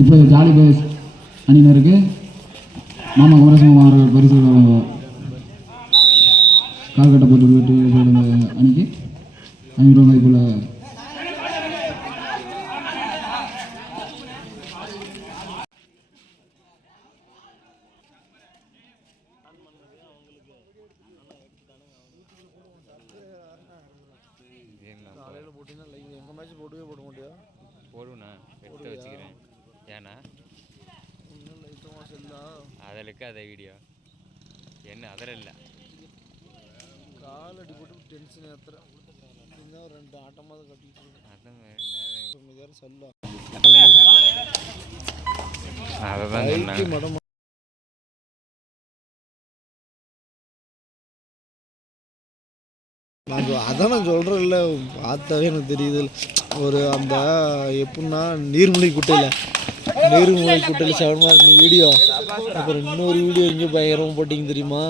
இப்போ jolly boys அணியினருக்கு மாமா குமரசிம்ம அவர்கள் பரிசு கால்கட்டை போட்டு விட்டு அணிக்கு 5 ரூபா மதிப்புள்ள அதற்கு அதை வீடியோ என்ன அதில் இல்லை கால் அடி போட்டு டென்ஷன் ஏற்றுறேன் இன்னும் 2 ஆட்டமாக கட்டிட்டு இருக்கேன் சொல்லலாம் அதான் நான் சொல்கிறேன் இல்லை பார்த்தாவே எனக்கு தெரியுது ஒரு அந்த எப்படின்னா நீர்மூழ்கி குட்டையில் 7 மார்க் வீடியோ அப்புறம் இன்னொரு வீடியோ எங்கே பயங்கரமாக போட்டிங்க தெரியுமா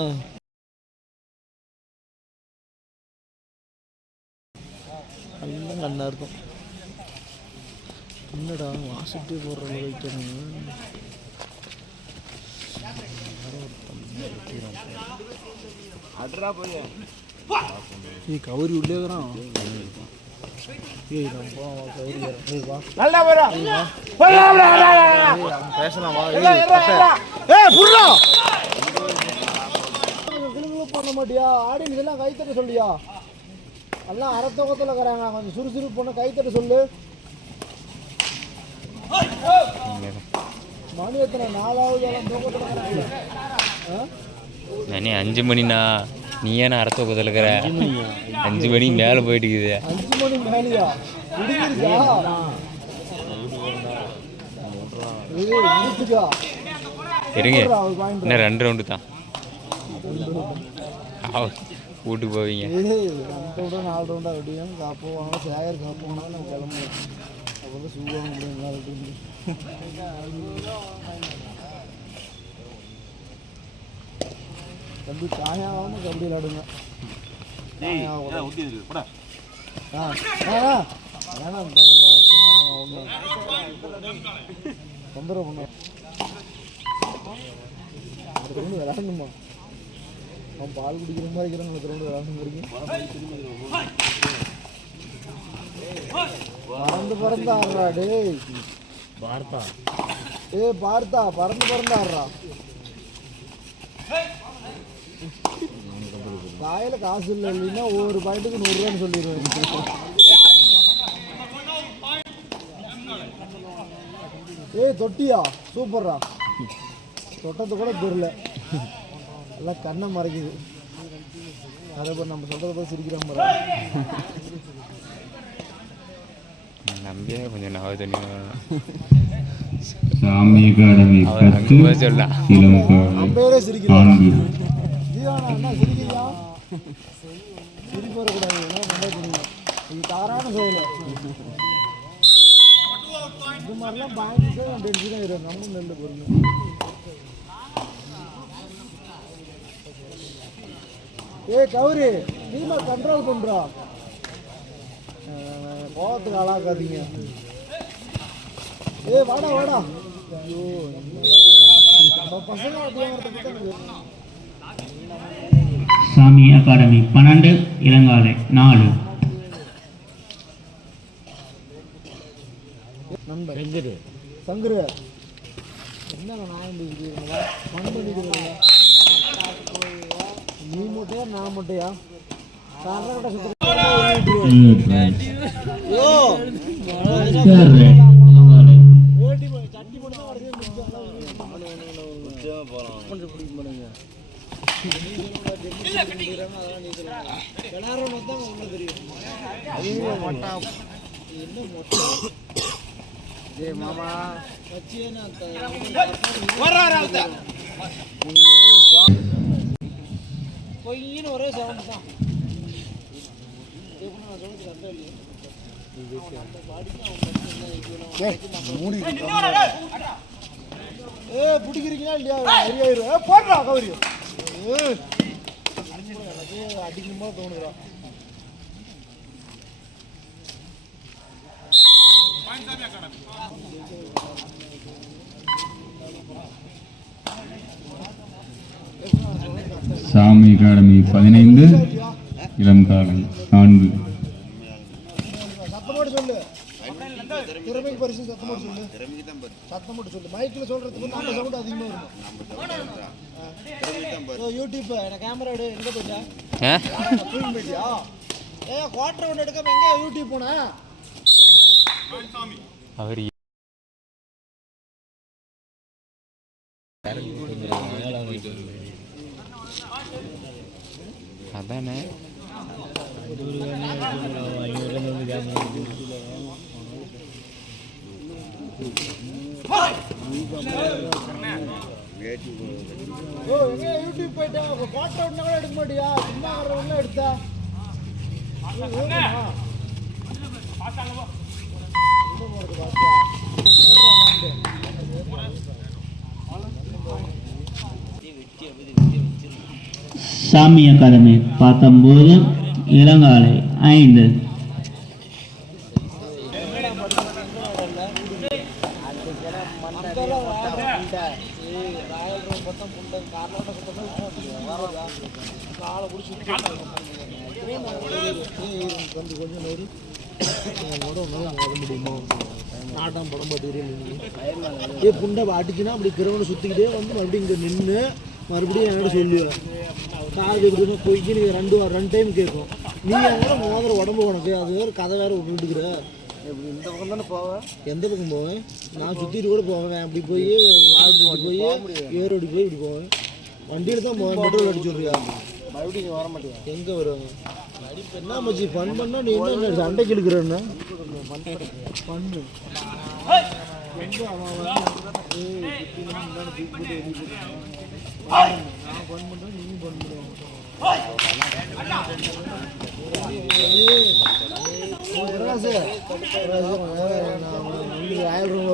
எல்லாம் கண்ணா இருக்கும் என்னடா வாசிட்டே போடுற வைக்கணும் கவரி உள்ளேதான் பண்ண மாட்டியா ஆடியன்ஸ் எல்லாம் கைத்தட்ட சொல்லியா எல்லாம் அறத்தோகத்தில் இருக்கிறாங்க கொஞ்சம் சுறுசுறுப்பு பொண்ணு கைத்தட்ட சொல்லு மணி எத்தனை 4வது தூக்கத்தில் 5 மணிண்ணா நீ ஏன்னா அரை தூக்கத்தில் இருக்கிற 5 மணி மேலே போயிட்டு இருக்குது 5 மணி மேலையா இருங்க இன்னும் 2 ரவுண்டு தான் வீட்டுக்கு போவீங்க 4 ரவுண்டாக வெட்டியும் காப்போவாங்க சேகர் காப்போனா நம்ம கிளம்புவோம் அப்போ தான் சூவாக முடியும் கம்பி காயாகாமல் கம்பி விளாடுங்க தொந்தரவு பண்ண விளாடுங்கம்மா அவன் பால் குடிக்கிற மாதிரி இருக்கிறாங்க விளாடுங்க பறந்து ஆடுறா டேய் பார்த்தா பார்த்தா பறந்து ஆடுறா காயில காசு இல்லை இல்லைன்னா ஒவ்வொரு பாயிண்ட்டுக்கு 100 ரூபான்னு சொல்லிடுவேன் தொட்டியா சூப்பர்ரா தொட்டது கூட தெரியல எல்லாம் கண்ணை மறைக்குது அதை நம்ம சொல்றத சிரிக்கிறோம் நம்பியே கொஞ்சம் நாவ தண்ணி சாமி அகாடமி 10 சொல்லலாம் நம்பவே சிரிக்கிறான் ஜீவானா அண்ணா சிரிக்கிறியா சிரிப்பு வரக்கூடாது என்ன பண்ணுங்க இது தாரான செயல் இது மாதிரிலாம் பயந்துட்டு டென்ஷன் ஆயிடும் நம்ம நெல் பொருள் கௌரி நீமா கண்ட்ரோல் பண்றா கோவத்துக்கு ஆளாக்காதீங்க வாடா ஐயோ பசங்க சாமி அகாடமி 12 இளங்காலை 4 நண்பர் சங்கரு என்னங்க நான் மண் பண்ணிக்கிறீங்க நீ மூட்டையா நான் மூட்டையா பொய்ன்னு ஒரே சவுண்ட் தான். பிடிக்கிறீங்களா இல்லையா? நிறையாயிரும் போடுறா கவரி அடிக்கணுமா தோணுறா. சாமி அகாடமி 15, இளம் காலை 4. சத்தமோடு சொல்லு. திறமைக்கு பரிசு சத்தமோடு சொல்லு. சத்தமோடு சொல்லு. மைக்கில் சொல்றதுக்கு நம்ம சவுண்ட் அதிகமாக இருக்கும். யூடியூப் எனக்கு கேமரா எடு. எங்கே போயிட்டா? தூங்கி போயிட்டியா? குவார்டர் ஒன்று எடுக்காம எங்கே யூடியூப் போனா? அவர் அதானே யூடியூப் போயிட்டா குவார்டர் ஒன்று கூட எடுக்க மாட்டியா? சும்மா ஒன்று எடுத்தா சாமி அகாடமி 19, இளங்காலை 5. நாட்டம் படம் பார்த்துக்கிறேன் புண்டை அடிச்சுன்னா அப்படி கிரவனை சுற்றிக்கிட்டே வந்து மறுபடியும் இங்கே நின்று மறுபடியும் என்கிட்ட சொல்லுவேன். காது எடுத்துன்னா போய்க்கு நீ ரெண்டு டைம் கேட்கும். நீ எங்கே மோதிர உடம்பு உனக்கு அது வேறு கதை வேறு விட்டுக்கிற. இந்த பக்கம் தானே போவேன். எந்த பக்கம் போவேன்? நான் சுற்றிட்டு கூட போவேன். அப்படி போய் வாழ்ந்துட்டு போய் ஏரோடி போய் இப்படி போவேன். வண்டியில் தான் போவேன். பெட்ரோல் அடிச்சு விட்றியா? மறுபடியும் வர மாட்டேன். எங்கே வருவாங்க? என்ன மச்சி ஃபன் பண்ணால் நீ என்ன சண்டைக்கு இழுக்கிறேன்னா பண்ணு நான் ஃபன் பண்ணுறேன் நீயும் ஃபன் பண்ணுவேன். 1000 ரூபா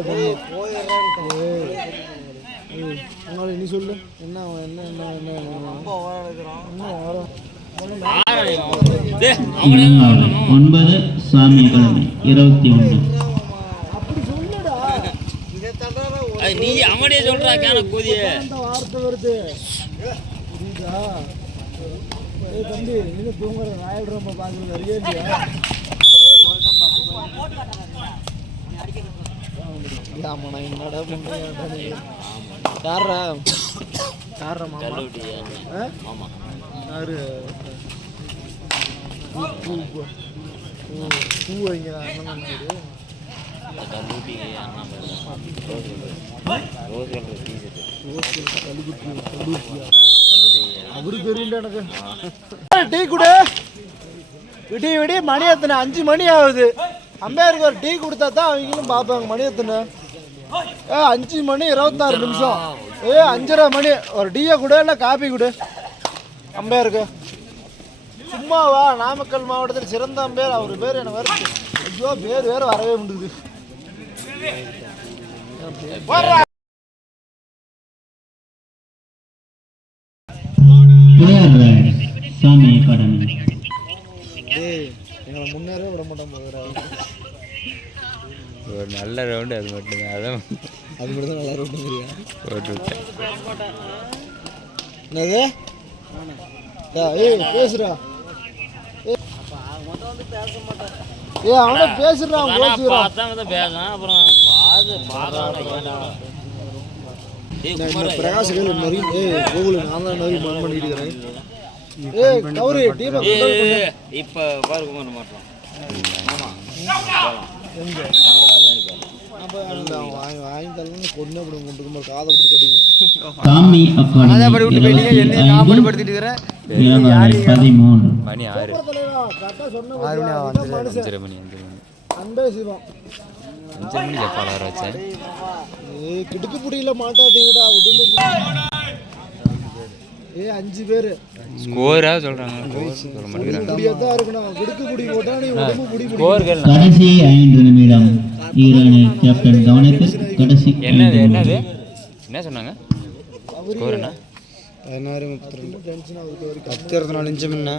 உங்களை நீ சொல்லு என்ன என்ன என்ன என்ன என்ன வரும் 9, சாமி அகாடமி 21. அப்படி சொல்லுடா. நீ அவனே சொல்றா கேன கோதியே வார்த்தை வருது புரியுதா? தம்பி நீங்க தூங்குற 1000 ரூபா பாக்குறது நிறைய இல்லையா? ஆமாண்ணா என்னடா பண்ணுறேன் யாரா யாரா மாமா யாரு பூ வைங்களா அண்ணன் அவரு தெரியுண்டா எனக்கு. டீ கொடு விடிய விடிய மணி எத்தனை 5 மணி ஆகுது. அம்பேருக்கு ஒரு டீ கொடுத்தா தான் அவங்களும் பார்ப்பாங்க. மணி எத்தனை 5 மணி 26 நிமிஷம். 5:30 மணி. ஒரு டீயை கொடு இல்லை காப்பி கொடு அம்பேருக்கு. சும்மாவா நாமக்கல் மாவட்டத்தில் சிறந்த அம்பேர் அவர் பேர் எனக்கு வர. ஐயோ பேர் வேறு வரவே முடியுது. சாமி அகாடமி எங்களை முன்னேறவே விட மாட்டோம். ஒரு நல்ல ரவுண்டு அது மட்டும்தான். அதான் அது மட்டும் தான் நல்லா ரவுண்டுங்கிறியா? போட்டு விட்டேன். என்னது பேசுறா? அவன பேசுறான். இந்த பிரகாஷ்கள் நிறைய கோகுல் நான் தான் நிறைய மண் பண்ணிட்டு இருக்கிறேன். கௌரி டீமை இப்போ பாருங்க பண்ண மாட்டோம். வாங்கி தரலாம் கொண்டு அப்படி கொண்டு காதை பிடிச்சி கட்டிக்கும். சாமி அகாடமி 25 இளங்காலை 13 மணி 6 5:30 மணி அன்பே சிவம் 5 மணிக்கு எப்போ அலாரம் வச்சேன்? கிடுக்கு புடியில மாட்டாதீங்கடா உடம்பு. 5 பேர் ஸ்கோரா சொல்றாங்க. சொல்ல மாட்டேங்கிறாங்க. முடியாதா இருக்கணும். கிடுக்கு புடி போட்டா நீ உடம்பு புடி புடி. ஸ்கோர்கள் கடைசி 5 நிமிடம் ஈரானி கேப்டன் கவனித்து கடைசி என்னது என்ன சொன்னாங்க? ஸ்கோர் என்ன? 16-32 டென்ஷன் ஆகுது. 10-24 நிமிஷம் என்ன